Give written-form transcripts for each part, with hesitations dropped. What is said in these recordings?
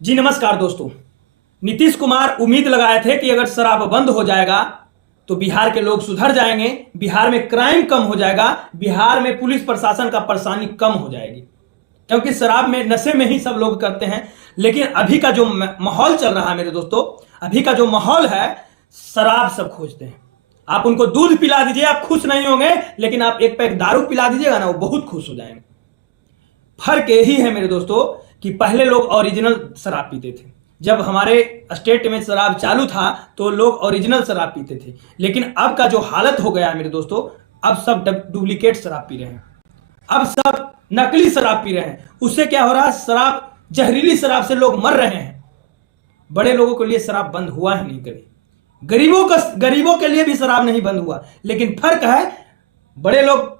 जी नमस्कार दोस्तों। नीतीश कुमार उम्मीद लगाए थे कि अगर शराब बंद हो जाएगा तो बिहार के लोग सुधर जाएंगे, बिहार में क्राइम कम हो जाएगा, बिहार में पुलिस प्रशासन का परेशानी कम हो जाएगी, क्योंकि शराब में नशे में ही सब लोग करते हैं। लेकिन अभी का जो माहौल चल रहा है मेरे दोस्तों, अभी का जो माहौल है, शराब सब खोजते हैं। आप उनको दूध पिला दीजिए, आप खुश नहीं होंगे, लेकिन आप एक पैक दारू पिला दीजिएगा ना, वो बहुत खुश हो जाएंगे। फर्क यही है मेरे दोस्तों कि पहले लोग ओरिजिनल शराब पीते थे। जब हमारे स्टेट में शराब चालू था तो लोग ओरिजिनल शराब पीते थे, लेकिन अब का जो हालत हो गया है मेरे दोस्तों, अब सब डुप्लीकेट शराब पी रहे हैं, अब सब नकली शराब पी रहे हैं। उससे क्या हो रहा है, शराब, जहरीली शराब से लोग मर रहे हैं। बड़े लोगों के लिए शराब बंद हुआ ही नहीं कभी, गरीबों के लिए भी शराब नहीं बंद हुआ। लेकिन फर्क है, बड़े लोग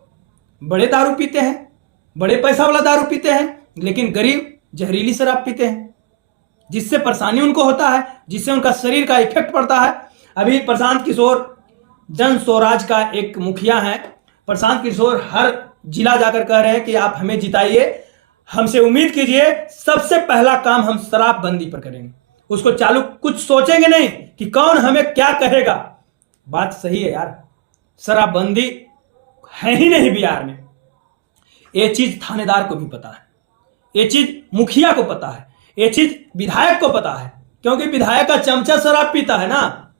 बड़े दारू पीते हैं, बड़े पैसा वाला दारू पीते हैं, लेकिन गरीब जहरीली शराब पीते हैं, जिससे परेशानी उनको होता है, जिससे उनका शरीर का इफेक्ट पड़ता है। अभी प्रशांत किशोर जन स्वराज का एक मुखिया है, प्रशांत किशोर हर जिला जाकर कह रहे हैं कि आप हमें जिताइए, हमसे उम्मीद कीजिए, सबसे पहला काम हम शराब बंदी पर करेंगे। उसको चालू, कुछ सोचेंगे नहीं कि कौन हमें क्या कहेगा। बात सही है यार, शराबबंदी है ही नहीं बिहार में। ये चीज थानेदार को भी पता है, ये चीज मुखिया को पता है, ये चीज विधायक को पता है, क्योंकि विधायक का चमचा शराब पीता है ना।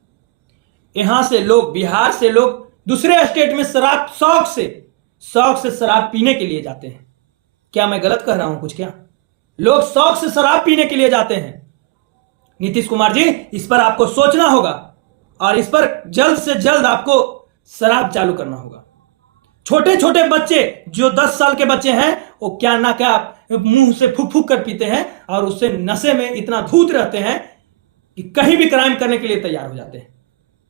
यहां से लोग, बिहार से लोग दूसरे स्टेट में शराब शौक से शराब पीने के लिए जाते हैं। क्या मैं गलत कह रहा हूं कुछ? क्या लोग शौक से शराब पीने के लिए जाते हैं? नीतीश कुमार जी, इस पर आपको सोचना होगा और इस पर जल्द से जल्द आपको शराब चालू करना होगा। छोटे छोटे बच्चे, जो 10 साल के बच्चे हैं, वो क्या ना क्या मुंह से फूक फूक कर पीते हैं और उससे नशे में इतना धूत रहते हैं कि कहीं भी क्राइम करने के लिए तैयार हो जाते हैं।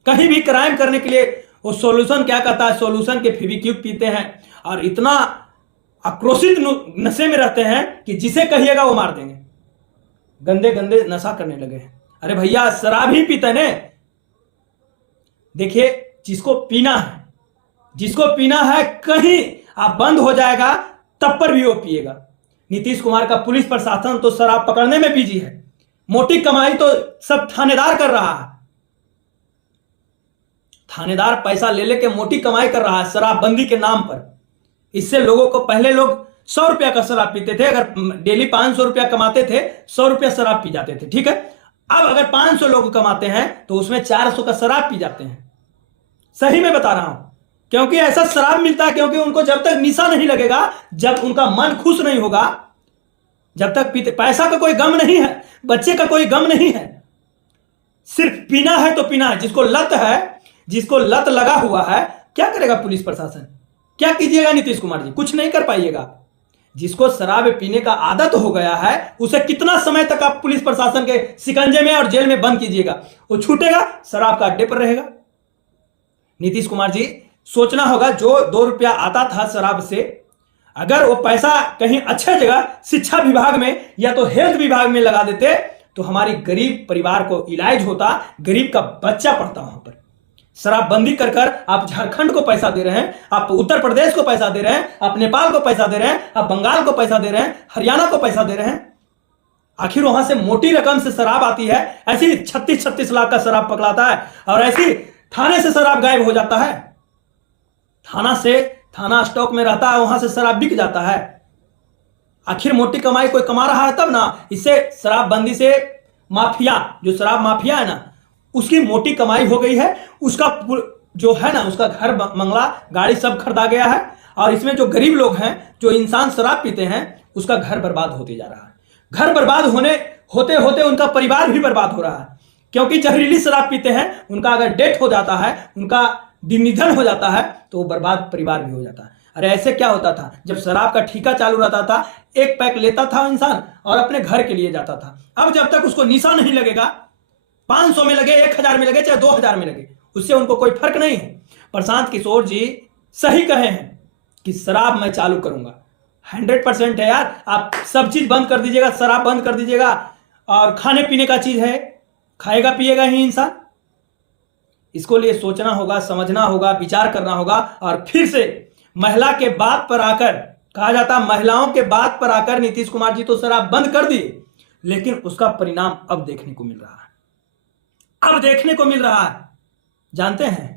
कहीं भी क्राइम करने के लिए वो सॉल्यूशन क्या कहता है, सॉल्यूशन के फेविक्विक पीते हैं और इतना आक्रोशित नशे में रहते हैं कि जिसे कहिएगा वो मार देंगे। गंदे गंदे नशा करने लगे हैं। अरे भैया, शराब ही पीते ने। देखिए, जिसको पीना है, कहीं आप बंद हो जाएगा तब पर भी वो पिएगा। नीतीश कुमार का पुलिस प्रशासन तो शराब पकड़ने में बिजी है, मोटी कमाई तो सब थानेदार कर रहा है। थानेदार पैसा ले लेके मोटी कमाई कर रहा है शराबबंदी के नाम पर। इससे लोगों को, पहले लोग 100 रुपया का शराब पीते थे, अगर डेली 500 रुपया कमाते थे, 100 रुपया शराब पी जाते थे, ठीक है। अब अगर 500 लोग कमाते हैं तो उसमें 400 का शराब पी जाते हैं। सही में बता रहा हूं, क्योंकि ऐसा शराब मिलता है, क्योंकि उनको जब तक निशा नहीं लगेगा, जब उनका मन खुश नहीं होगा, जब तक पीते, पैसा का कोई गम नहीं है, बच्चे का कोई गम नहीं है, सिर्फ पीना है तो पीना है। जिसको लत है, जिसको लत लगा हुआ है, क्या करेगा पुलिस प्रशासन? क्या कीजिएगा नीतीश कुमार जी? कुछ नहीं कर पाइएगा। जिसको शराब पीने का आदत हो गया है, उसे कितना समय तक आप पुलिस प्रशासन के शिकंजे में और जेल में बंद कीजिएगा? वो छूटेगा, शराब का अड्डे पर रहेगा। नीतीश कुमार जी, सोचना होगा, जो 2 रुपया आता था शराब से, अगर वो पैसा कहीं अच्छे जगह, शिक्षा विभाग में या तो हेल्थ विभाग में लगा देते तो हमारी गरीब परिवार को इलाज होता, गरीब का बच्चा पढ़ता वहां पर। शराबबंदी कर कर आप झारखंड को पैसा दे रहे हैं, आप उत्तर प्रदेश को पैसा दे रहे हैं, आप नेपाल को पैसा दे रहे हैं, आप बंगाल को पैसा दे रहे हैं, हरियाणा को पैसा दे रहे हैं। आखिर वहां से मोटी रकम से शराब आती है, ऐसी 36-36 लाख का शराब पकड़ाता है, और ऐसी थाने से शराब गायब हो जाता है। थाना स्टॉक में रहता है, वहां से शराब बिक जाता है। आखिर मोटी कमाई कोई कमा रहा है तब ना। इससे शराबबंदी से माफिया, जो शराब माफिया है ना, उसकी मोटी कमाई हो गई है। उसका जो है ना, उसका घर बंगला गाड़ी सब खरीदा गया है, और इसमें जो गरीब लोग हैं, जो इंसान शराब पीते हैं, उसका घर बर्बाद होते जा रहा है। घर बर्बाद होते होते उनका परिवार भी बर्बाद हो रहा है, क्योंकि जहरीली शराब पीते हैं। उनका अगर डेथ हो जाता है, उनका निधन हो जाता है, तो वो बर्बाद परिवार भी हो जाता है। अरे ऐसे क्या होता था, जब शराब का ठेका चालू रहता था, एक पैक लेता था इंसान और अपने घर के लिए जाता था। अब जब तक उसको निशा नहीं लगेगा, 500 में लगे, 1000 में लगे, चाहे 2000 में लगे, उससे उनको कोई फर्क नहीं है। प्रशांत किशोर जी सही कहे हैं कि शराब मैं चालू करूंगा, 100% है यार। आप सब चीज बंद कर दीजिएगा, शराब बंद कर दीजिएगा, और खाने पीने का चीज है, खाएगा पिएगा ही इंसान। इसको लिए सोचना होगा, समझना होगा, विचार करना होगा। और फिर से महिला के बात पर आकर, कहा जाता महिलाओं के बात पर आकर नीतीश कुमार जी तो शराब बंद कर दिए, लेकिन उसका परिणाम अब देखने को मिल रहा है, अब देखने को मिल रहा है। जानते हैं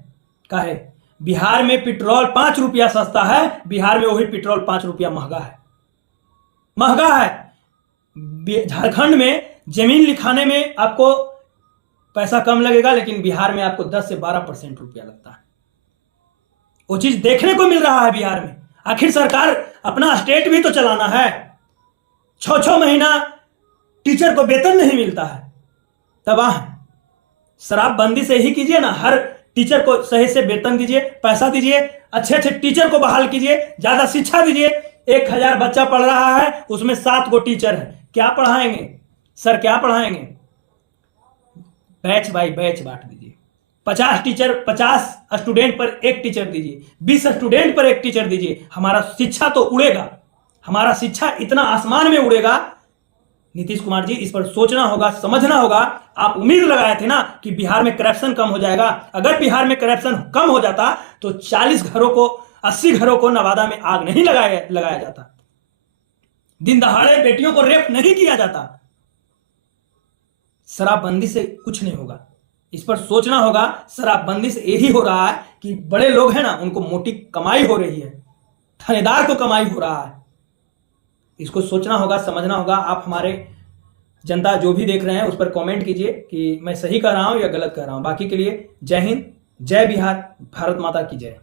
काहे? बिहार में पेट्रोल 5 रुपया सस्ता है, बिहार में वही पेट्रोल 5 रुपया महंगा है, महंगा है। झारखंड में जमीन लिखाने में आपको पैसा कम लगेगा, लेकिन बिहार में आपको 10 से 12% रुपया लगता है। वो चीज देखने को मिल रहा है बिहार में। आखिर सरकार अपना स्टेट भी तो चलाना है। 6-6 महीना टीचर को वेतन नहीं मिलता है, तबाह है। शराबबंदी से ही कीजिए ना, हर टीचर को सही से वेतन दीजिए, पैसा दीजिए, अच्छे अच्छे टीचर को बहाल कीजिए, ज्यादा शिक्षा दीजिए। 1000 बच्चा पढ़ रहा है, उसमें 7 गो टीचर है, क्या पढ़ाएंगे सर, क्या पढ़ाएंगे? बैच बाई बैच बांट दीजिए। 50 टीचर, 50 स्टूडेंट पर एक टीचर दीजिए, 20 स्टूडेंट पर एक टीचर दीजिए। हमारा शिक्षा तो उड़ेगा, हमारा शिक्षा इतना आसमान में उड़ेगा। नीतीश कुमार जी, इस पर सोचना होगा, समझना होगा। आप उम्मीद लगाए थे ना कि बिहार में करप्शन कम हो जाएगा। अगर बिहार में करप्शन कम हो जाता तो 40 घरों को, 80 घरों को नवादा में आग नहीं लगाया जाता, दिन दहाड़े बेटियों को रेप नहीं किया जाता। शराबबंदी से कुछ नहीं होगा, इस पर सोचना होगा। शराबबंदी से यही हो रहा है कि बड़े लोग हैं ना, उनको मोटी कमाई हो रही है, थानेदार को कमाई हो रहा है। इसको सोचना होगा, समझना होगा। आप हमारे जनता जो भी देख रहे हैं उस पर कमेंट कीजिए कि मैं सही कह रहा हूं या गलत कह रहा हूं। बाकी के लिए जय हिंद, जय बिहार, भारत माता की जय।